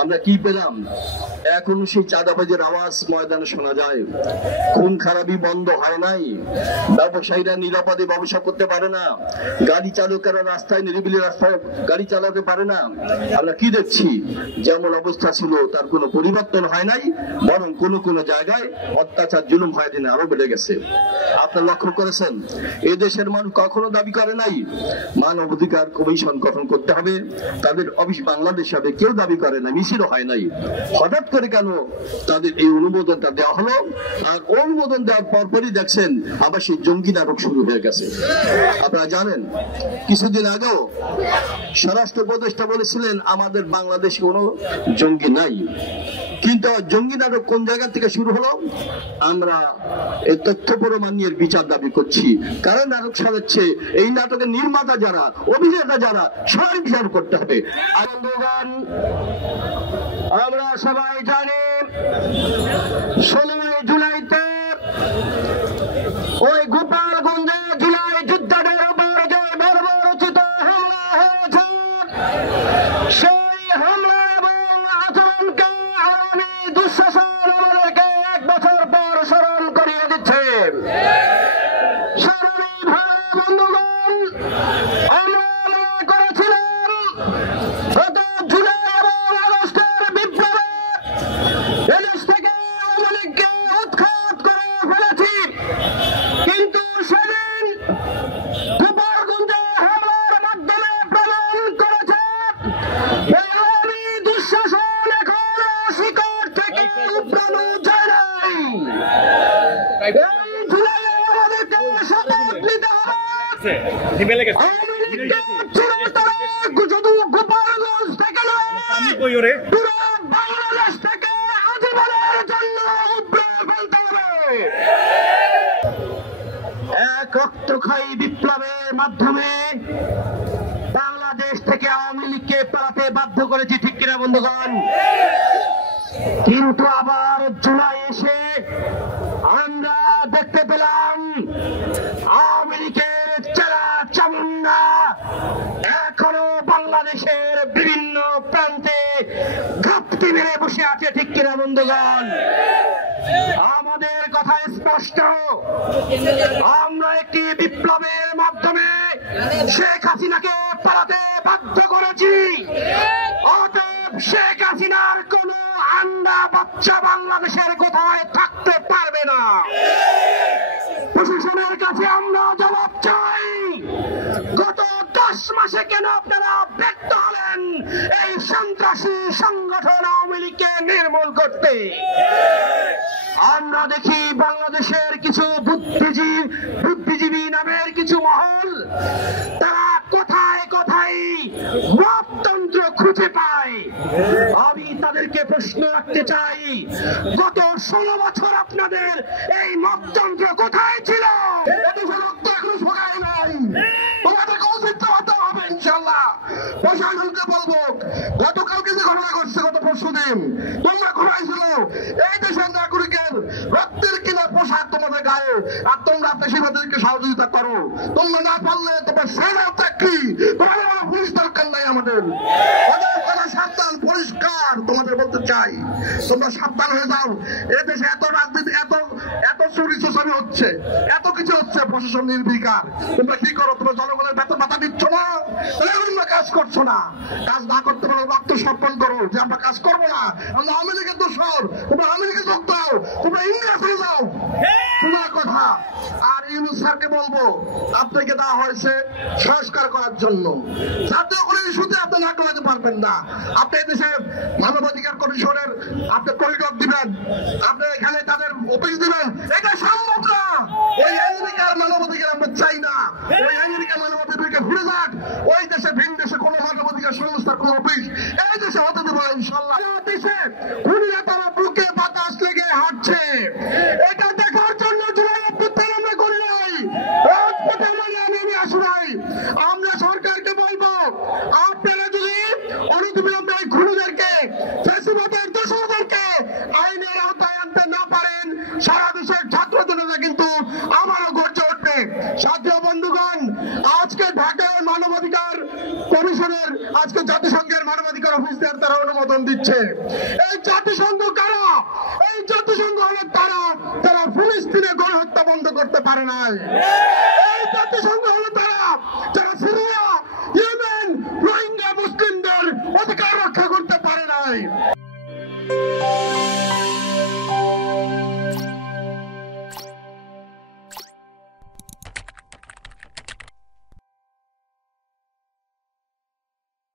আমরা কি পেলাম? এখনো সেই চাঁদাবাজের আওয়াজ ময়দানে শোনা যায়। খুন খারাপি বন্ধ হয় নাই। ব্যবসায়ীরা নিরাপদে ব্যবসা করতে পারে না, গাড়ি চালকেরা রাস্তায় নিরিবিলি রাস্তায় গাড়ি চালাতে পারে না। আমরা কি দেখছি? যেমন অবস্থা ছিল তার কোনো পরিবর্তন হয় নাই, বরং কোন কোন জায়গায় অত্যাচার জুলুম হয় দিনে আরো বেড়ে গেছে। আপনারা লক্ষ্য করেছেন, এদেশের মানুষ কখনো দাবি করে নাই মানবাধিকার কমিশন গঠন করতে হবে, তাদের অফিস বাংলাদেশ হবে, কেউ দাবি করে না, মিছিলও হয় নাই। হঠাৎ করে কেন তাদের এই অনুমোদনটা দেওয়া হলো? আর অনুমোদন দেওয়ার পরপরই দেখছেন আবার সেই জঙ্গি নাটক শুরু হয়ে গেছে। আপনারা জানেন, কিছুদিন আগেও স্বরাষ্ট্র উপদেষ্টা বলেছিলেন আমাদের বাংলাদেশে কোনো জঙ্গি নাই। কিন্তু জঙ্গি নাটক কোন জায়গা থেকে শুরু হলো? আমরা এই তথ্য প্রমাণ নিয়ে বিচার দাবি করছি। কারণ নাটক সাজাচ্ছে, এই নাটকের নির্মাতা যারা, অভিনেতা যারা, সবাই বিচার করতে হবে। আমরা সবাই জানি 16 জুলাইতে ওই গোপালগঞ্জে জুলাই যোদ্ধাদের উপর যে বর্বরচিত হামলা হয়েছে, সেই হামলা এবং আচরণকে আগামী দুঃশাসন আমাদেরকে 1 বছর পর স্মরণ করিয়ে দিচ্ছে। এক রক্তক্ষয়ী বিপ্লবের মাধ্যমে বাংলাদেশ থেকে আওয়ামী লীগকে পালাতে বাধ্য করেছি, ঠিক কিনা বন্ধুগণ? কিন্তু আবার জুলাই এসে আমরা দেখতে পেলাম আওয়ামী লীগের চেলা চামুন্ডা এখনো বাংলাদেশের বিভিন্ন প্রান্তে ঘাপটি মেরে বসে আছে, ঠিক কিনা বন্ধুগণ? আমাদের কথা স্পষ্ট, আমরা একটি বিপ্লবের মাধ্যমে শেখ হাসিনাকে পালাতে বাধ্য করেছি। অতএব শেখ হাসিনার কোন আন্ডা বাচ্চা বাংলাদেশের কোথায় থাকতে পারবে না। প্রশাসনের কাছে আমরা জবাব চাই, গত 10 মাসে কেন আপনারা ব্যর্থ হলেন এই সন্ত্রাসী সংগঠন আওয়ামী লীগকে নির্মূল করতে? আমরা দেখি বাংলাদেশের কিছু বুদ্ধিজীবী নামের কিছু মহল, তারা কোথায় কোথায় মপতন্ত্র খুঁজে পায়। আমি তাদেরকে প্রশ্ন রাখতে চাই, গত 16 বছর আপনাদের এই মপতন্ত্র কোথায় ছিল? প্রশাসনকে বলবো, গতকালকে যে ঘটনা ঘটছে, গত পরশুদিন তোমরা ঘুরাইছিল এই দেশের নাগরিকের রক্তের কিনা পোশাক তোমাদের গায়ে, আর তোমরা পেশিবাদীদেরকে সহযোগিতা করো। তোমরা না পারলে তোমার সেনা চাকরি, তোমার পুলিশ দরকার নাই আমাদের। সাবধান, পরিষ্কার তোমাদের বলতে চাই, তোমরা সাবধান হয়ে যাও। এদেশে এত রাজনীতি, এত চুরি চুরি হচ্ছে, এত কিছু হচ্ছে, প্রশাসন নির্বিকার। তোমরা কি করো? তোমরা জনগণের বেতন ভাতা দিচ্ছ না, তোমরা কাজ করছো না। কাজ না করতে পারো আত্মসমর্পণ করো যে আমরা কাজ করবো না, আমরা আওয়ামী লীগের দোষর, তোমরা আওয়ামী লীগে যোগ দাও, তোমরা ইন্ডিয়া চলে যাও। শোনার কথা। আর ইউনূস স্যারকে বলবো, আপনাকে দেওয়া হয়েছে সংস্কার করার জন্য, জাতীয় কোনো ইস্যুতে আপনি না করতে পারবেন না। আপনি দেশে মানবাধিকার কমিশনের আপনি করিডোর দিবেন, আপনি এখানে তাদের অফিস দিবেন, এটা সম্ভব না। ওই আমেরিকার মানবাধিকার আমরা চাই না। ওই আমেরিকার মানবাধিকারকে ভুলে যাক। ওই দেশে ভিন দেশে কোনো মানবাধিকার সংস্থার কোনো অফিস এই দেশে হতে দেবো ইনশাল্লাহ। দেশে খুনিরা তারা বুকে বাতাস লেগে হাঁটছে, এটা দেখার জন্য জুলাই অভ্যুত্থান আমরা করি নাই, রাজপথে আমরা নামে আসি নাই। আমরা সরকারকে বলবো, আপনারা যদি অনতিবিলম্বে এই খুনিদেরকে, ফ্যাসিবাদের দোষরদেরকে আইনের আওতায় আনতে না পারেন, সারা দেশের ছাত্র জনতা কিন্তু আমারও গর্জে উঠবে। সাথীয় বন্ধুগণ, আজকে ঢাকায় মানবাধিকার কমিশনের, আজকে জাতিসংঘের মানবাধিকার অফিস UNHCR তারা অনুমোদন দিচ্ছে। এই জাতিসংঘ কারা? এই জাতিসংঘ হলো তারা যারা ফিলিস্তিনে গণহত্যা বন্ধ করতে পারে নাই। এই জাতিসংঘ